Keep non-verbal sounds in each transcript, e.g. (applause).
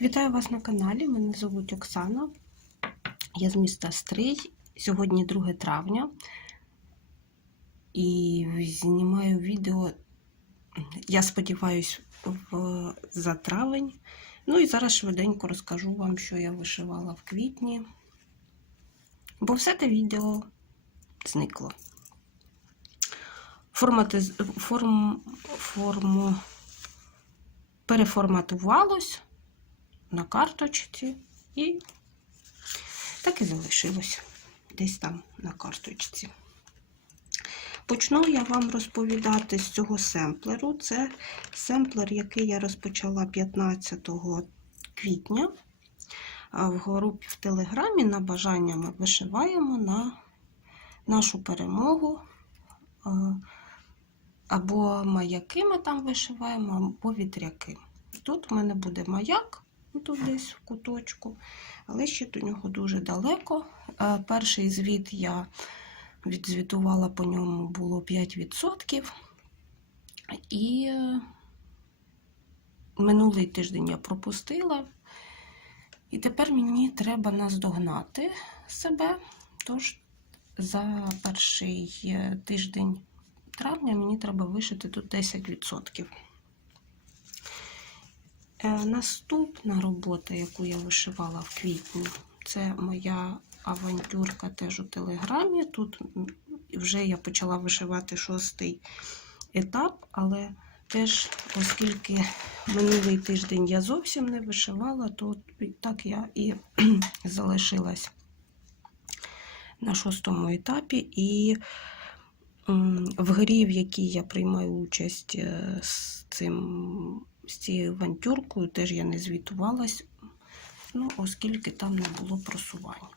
Вітаю вас на каналі. Мене звуть Оксана. Я з міста Стрий. Сьогодні 2 травня. І знімаю відео, я сподіваюся, в... за травень. Ну і зараз швиденько розкажу вам, що я вишивала в квітні. Бо все те відео зникло. Формати... Форм... Форму переформатувалось на карточці і так і залишилось десь там на карточці. Почну я вам розповідати з цього семплеру. Це семплер, який я розпочала 15 квітня. В групі в Телеграмі на бажання ми вишиваємо на нашу перемогу. Або маяки ми там вишиваємо, або вітряки. Тут в мене буде маяк, тут десь в куточку, але ще до нього дуже далеко. Перший звіт я відзвітувала по ньому було 5%. І минулий тиждень я пропустила. І тепер мені треба наздогнати себе. Тож за перший тиждень травня мені треба вишити тут 10%. Наступна робота, яку я вишивала в квітні, це моя авантюрка теж у Телеграмі. Тут вже я почала вишивати шостий етап, але теж, оскільки минулий тиждень я зовсім не вишивала, то так я і (clears throat) залишилась на шостому етапі. І в грі, в якій я приймаю участь з цим з цією авантюркою, теж я не звітувалась, ну, оскільки там не було просувань.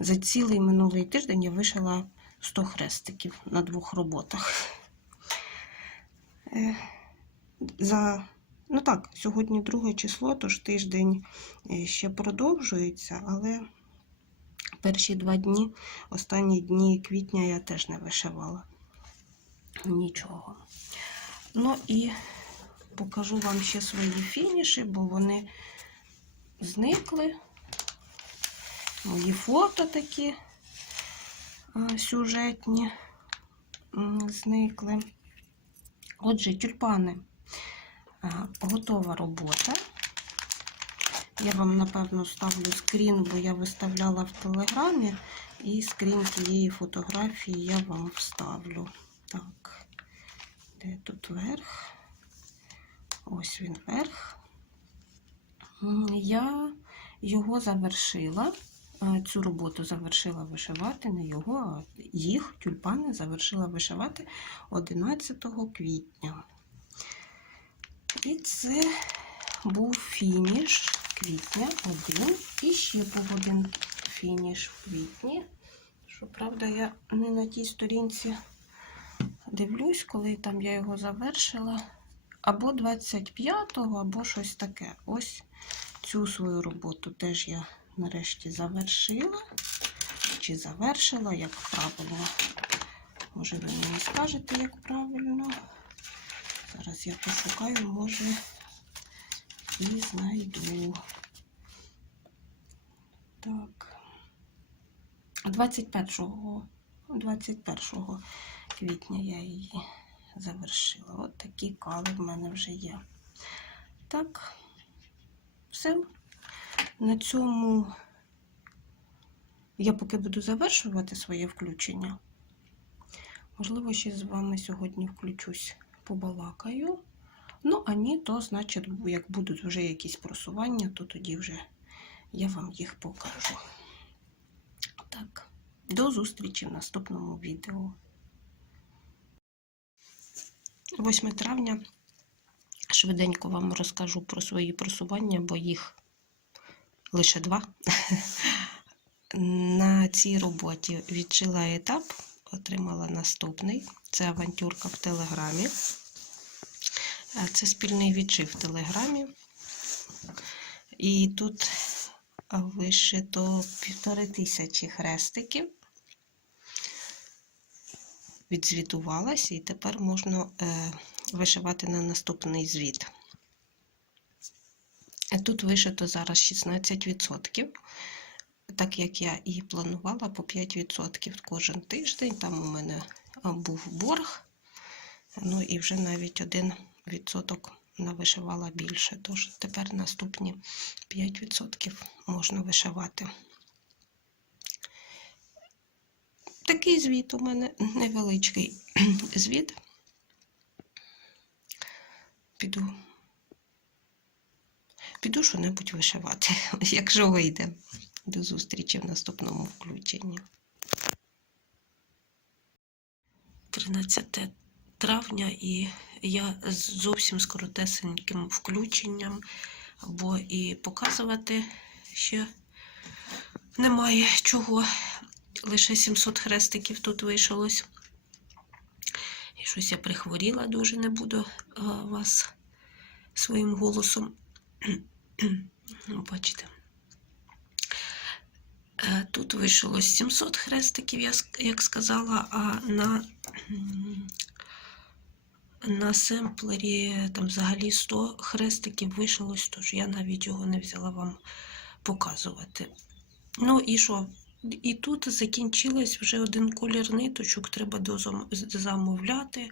За цілий минулий тиждень я вишила 100 хрестиків на двох роботах. За, ну так, сьогодні друге число, тож тиждень ще продовжується, але перші два дні, останні дні квітня я теж не вишивала нічого. Ну і покажу вам ще свої фініші, бо вони зникли. Мої фото такі сюжетні зникли. Отже, тюльпани готова робота. Я вам, напевно, ставлю скрін, бо я виставляла в телеграмі, і скрін цієї фотографії я вам вставлю. Так, де тут верх? Ось він верх. Я його завершила, цю роботу завершила вишивати, не його, а їх тюльпани завершила вишивати 11 квітня. І це був фініш квітня один. І ще був один фініш в квітні. Щоправда, я не на тій сторінці дивлюсь, коли там я його завершила. Або 25-го, або щось таке. Ось цю свою роботу теж я нарешті завершила. Чи завершила, як правильно. Може, ви мені скажете, як правильно. Зараз я пошукаю, може, і знайду. Так. 21 21 квітня я її завершила. От такі кали в мене вже є. Так, все. На цьому я поки буду завершувати своє включення. Можливо, ще з вами сьогодні включусь, побалакаю. Ну, а ні, то, значить, як будуть вже якісь просування, то тоді вже я вам їх покажу. Так, до зустрічі в наступному відео. 8 травня швиденько вам розкажу про свої просування, бо їх лише два. (laughs) На цій роботі відшила етап, отримала наступний. Це авантюрка в Телеграмі. Це спільний відшив в Телеграмі. І тут вишито півтори тисячі хрестиків. Відзвітувалася, і тепер можна е, вишивати на наступний звіт. Тут вишито зараз 16%, так як я і планувала по 5% кожен тиждень. Там у мене був борг, ну і вже навіть один відсоток навишивала більше. Тож тепер наступні 5% можна вишивати. Такий звіт у мене невеличкий (clears throat) звіт. Піду. Піду що-небудь вишивати, (laughs) якщо вийде. До зустрічі в наступному включенні. 13 травня і я зовсім з коротесеньким включенням, бо і показувати ще немає чого. Лише 700 хрестиків тут вийшлось. І щось я прихворіла дуже, не буду а, вас своїм голосом. (clears throat) Бачите. Е, Тут вийшло 700 хрестиків, як сказала, а на, на семплері там взагалі 100 хрестиків вийшлось, тож я навіть його не взяла вам показувати. Ну і що? І тут закінчилось вже один колір ниточок, треба замовляти,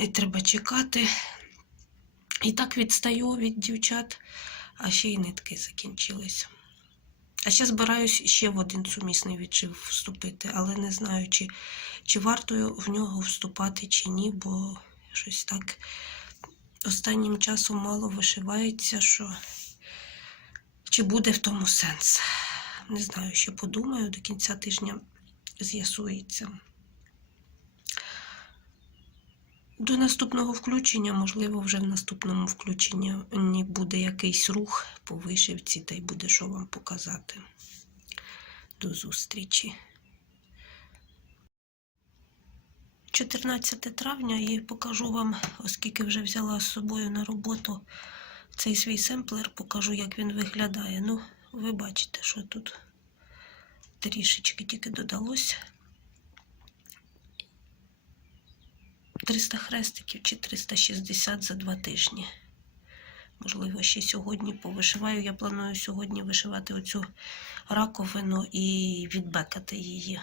і треба чекати. І так відстаю від дівчат, а ще й нитки закінчились. А ще збираюсь ще в один сумісний відшив вступити, але не знаю, чи, чи варто в нього вступати, чи ні, бо щось так останнім часом мало вишивається, що чи буде в тому сенс. Не знаю, ще подумаю, до кінця тижня з'ясується. До наступного включення, можливо, вже в наступному включенні буде якийсь рух по вишивці, та й буде що вам показати. До зустрічі. 14 травня і покажу вам, оскільки вже взяла з собою на роботу цей свій семплер, покажу, як він виглядає. Ну, ви бачите, що тут трішечки тільки додалося. 300 хрестиків чи 360 за два тижні. Можливо, ще сьогодні повишиваю. Я планую сьогодні вишивати оцю раковину і відбекати її.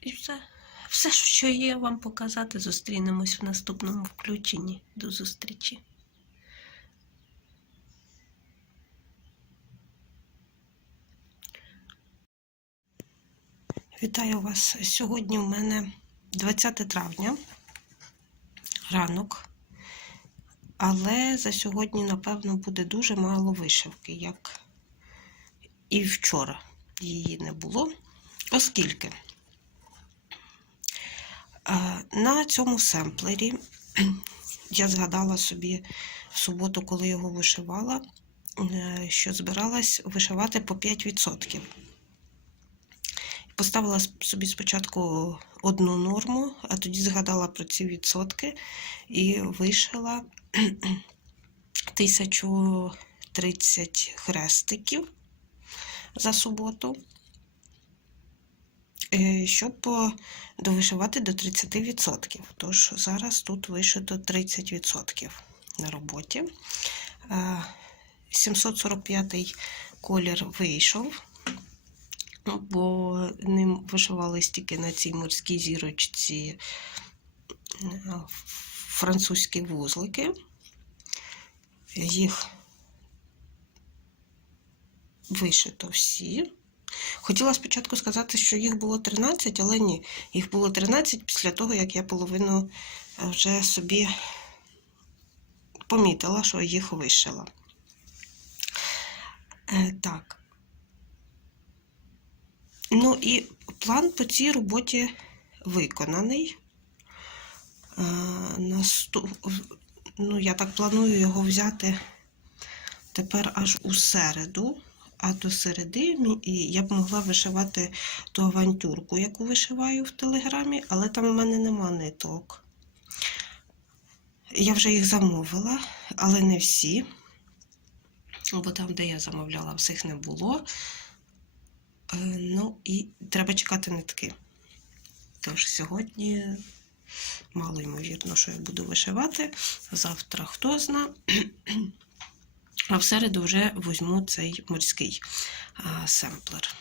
І все. Все, що є вам показати, зустрінемось в наступному включенні. До зустрічі. Вітаю вас. Сьогодні у мене 20 травня, ранок. Але за сьогодні, напевно, буде дуже мало вишивки, як і вчора її не було. Оскільки на цьому семплері (clears throat) я згадала собі в суботу, коли його вишивала, е, що збиралась вишивати по 5%. Поставила собі спочатку одну норму, а тоді згадала про ці відсотки і вишила 1030 хрестиків за суботу, е, щоб е, довишивати до 30%. Тож зараз тут вишито 30% на роботі. Е, 745 колір вийшов бо ним вишивались тільки на цій морській зірочці е, французькі вузлики. Їх вишито всі. Хотіла спочатку сказати, що їх було 13, але ні, їх було 13 після того, як я половину е, вже собі помітила, що їх вишила. Е, Так. Ну і план по цій роботі виконаний. Е. Ну, я так планую його взяти тепер аж у середу, а до середи я б могла вишивати ту авантюрку, яку вишиваю в телеграмі, але там у мене нема ниток. Я вже їх замовила, але не всі. Бо там, де я замовляла, всіх не було. Е, Ну і треба чекати нитки. Тож сьогодні Мало ймовірно, що я буду вишивати. Завтра хто зна. (clears throat) А в середу вже візьму цей морський а, семплер.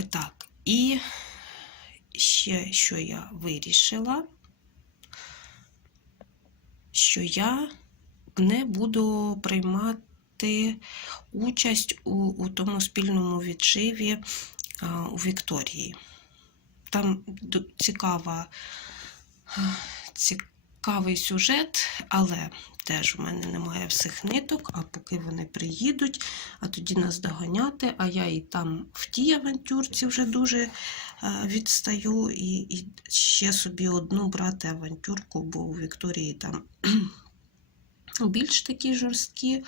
Е, Так, і ще що я вирішила, що я не буду приймати участь у, у тому спільному відшиві а, у Вікторії. Там цікава, цікавий сюжет, але теж у мене немає всіх ниток, а поки вони приїдуть, а тоді нас доганяти, а я і там в тій авантюрці вже дуже е, відстаю, і, і ще собі одну брати авантюрку, бо у Вікторії там (clears throat) більш такі жорсткі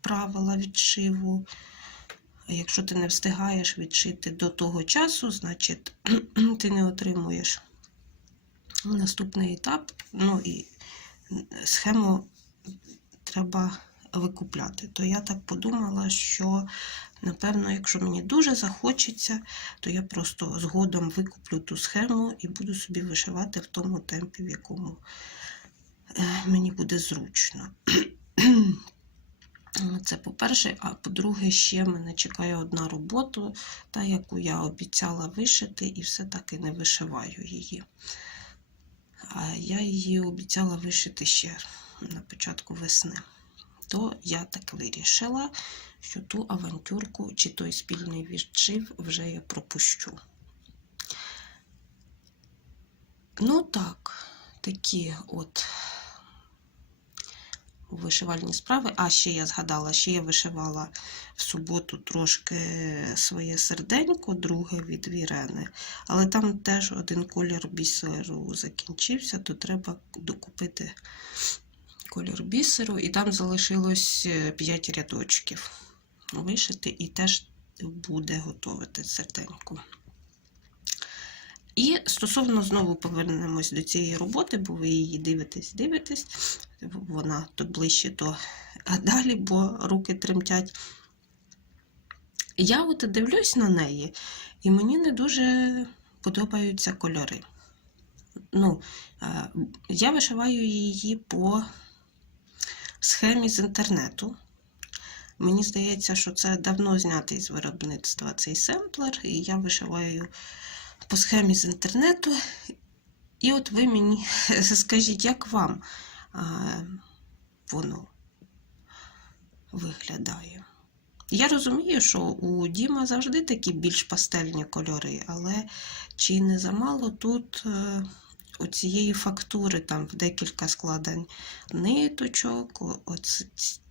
правила відшиву. Якщо ти не встигаєш відшити до того часу, значить (clears throat) ти не отримуєш наступний етап. Ну і схему треба викупляти. То я так подумала, що напевно, якщо мені дуже захочеться, то я просто згодом викуплю ту схему і буду собі вишивати в тому темпі, в якому мені буде зручно. (clears throat) Це по-перше, а по-друге, ще мене чекає одна робота, та яку я обіцяла вишити, і все-таки не вишиваю її. А я її обіцяла вишити ще на початку весни. То я так вирішила, що ту авантюрку чи той спільний відшив вже я пропущу. Ну так, такі от вишивальні справи. А ще я згадала, ще я вишивала в суботу трошки своє серденько, друге від Вірени. Але там теж один колір бісеру закінчився, то треба докупити колір бісеру, і там залишилось 5 рядочків вишити, і теж буде готовити серденько. І стосовно знову повернемось до цієї роботи, бо ви її дивитесь, дивитесь, вона то ближче, то далі, бо руки тремтять. Я от дивлюсь на неї, і мені не дуже подобаються кольори. Ну, е, я вишиваю її по схемі з інтернету. Мені здається, що це давно знятий з виробництва цей семплер, і я вишиваю по схемі з інтернету. І от ви мені (laughs) скажіть, як вам воно виглядає? Я розумію, що у Діма завжди такі більш пастельні кольори, але чи не замало тут е, оцієї фактури, там в декілька складень ниточок,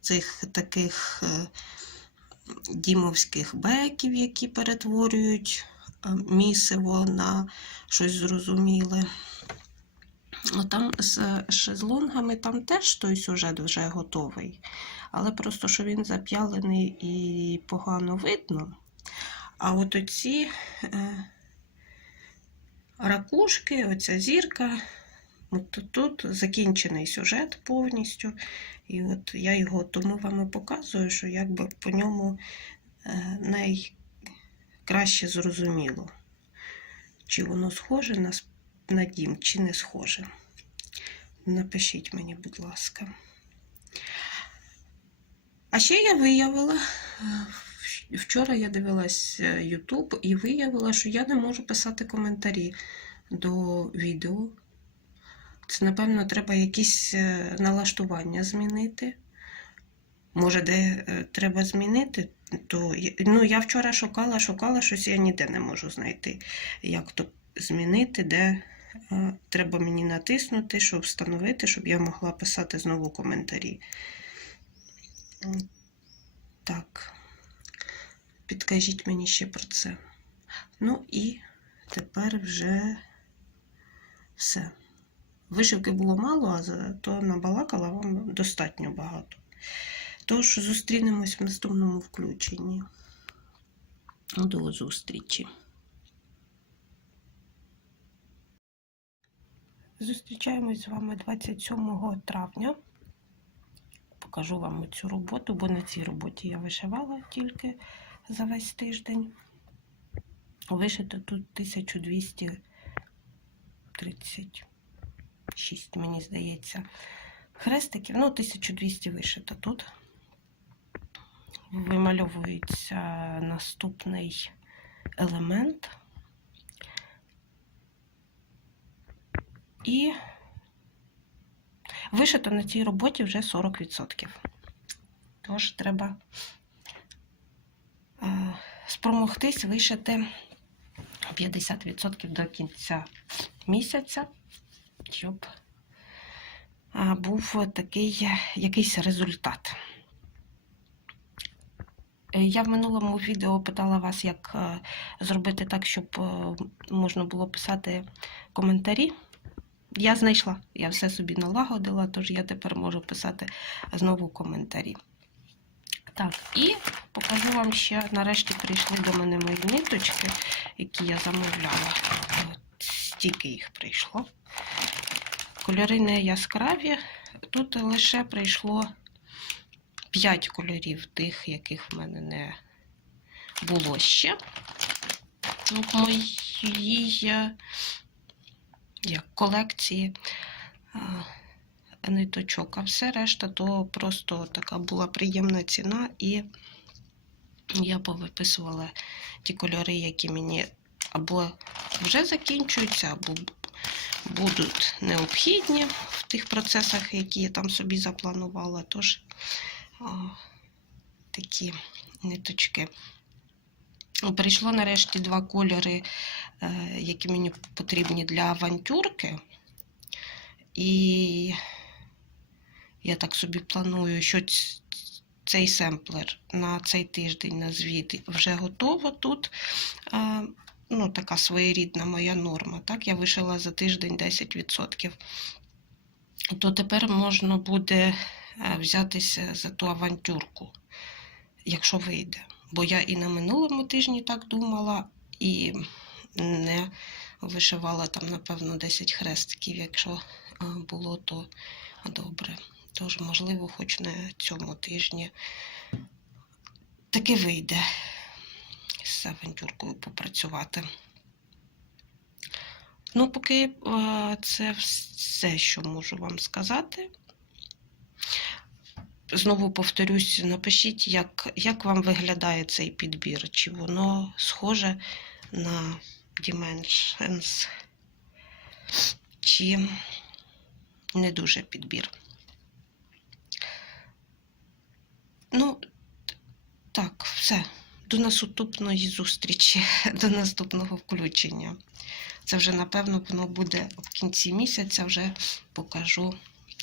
цих таких е, дімовських беків, які перетворюють місиво на щось зрозуміле. Ну, Там з шезлонгами там теж той сюжет вже готовий, але просто що він зап'ялений і погано видно. А от оці е, ракушки, оця зірка, от тут закінчений сюжет повністю. І от я його тому вам і показую, що якби по ньому е, найкраще зрозуміло, чи воно схоже на, на дім, чи не схоже. Напишіть мені, будь ласка. А ще я виявила, е, вчора я дивилась е, YouTube і виявила, що я не можу писати коментарі до відео. Це, напевно, треба якісь е, налаштування змінити. Може, де е, треба змінити, то ну, я вчора шукала, шукала щось, я ніде не можу знайти, як то змінити, де е, треба мені натиснути, щоб встановити, щоб я могла писати знову коментарі. Так, підкажіть мені ще про це. Ну і тепер вже все. Вишивки було мало, а зато набалакала вам достатньо багато. Тож зустрінемось в наступному включенні. До зустрічі. Зустрічаємось з вами 27 травня. Покажу вам цю роботу, бо на цій роботі я вишивала тільки за весь тиждень. Вишито тут 1236, мені здається. Хрестиків, ну, 1200 вишито тут. Вимальовується наступний елемент. І вишито на цій роботі вже 40%. Тож треба е, спромогтись вишити 50% до кінця місяця, щоб е, був такий якийсь результат. Я в минулому відео питала вас, як е, зробити так, щоб е, можна було писати коментарі. Я знайшла, я все собі налагодила, тож я тепер можу писати знову коментарі. Так, і покажу вам ще, нарешті прийшли до мене мої ниточки, які я замовляла. От стільки їх прийшло. Кольори не яскраві. Тут лише прийшло 5 кольорів тих, яких в мене не було ще. В моїй як колекції ниточок, а все решта то просто така була приємна ціна, і я повиписувала ті кольори, які мені або вже закінчуються, або будуть необхідні в тих процесах, які я там собі запланувала. Тож такі ниточки. Прийшло нарешті два кольори, е, які мені потрібні для авантюрки. І я так собі планую, що цей семплер на цей тиждень на звіт вже готово тут. Ну, така своєрідна моя норма. Так, я вишила за тиждень 10%. То тепер можна буде взятися за ту авантюрку, якщо вийде. Бо я і на минулому тижні так думала, і не вишивала там, напевно, 10 хрестиків. Якщо було, то добре. Тож, можливо, хоч на цьому тижні таки вийде з авантюркою попрацювати. Ну, поки е, це все, що можу вам сказати. Знову повторюсь, напишіть, як, як вам виглядає цей підбір, чи воно схоже на Dimensions, чи не дуже підбір. Ну, так, все. До наступної зустрічі, (laughs) до наступного включення. Це вже, напевно, воно буде в кінці місяця, вже покажу,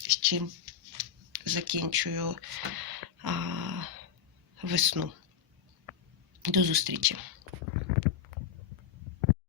з чим закінчую а, весну. До зустрічі!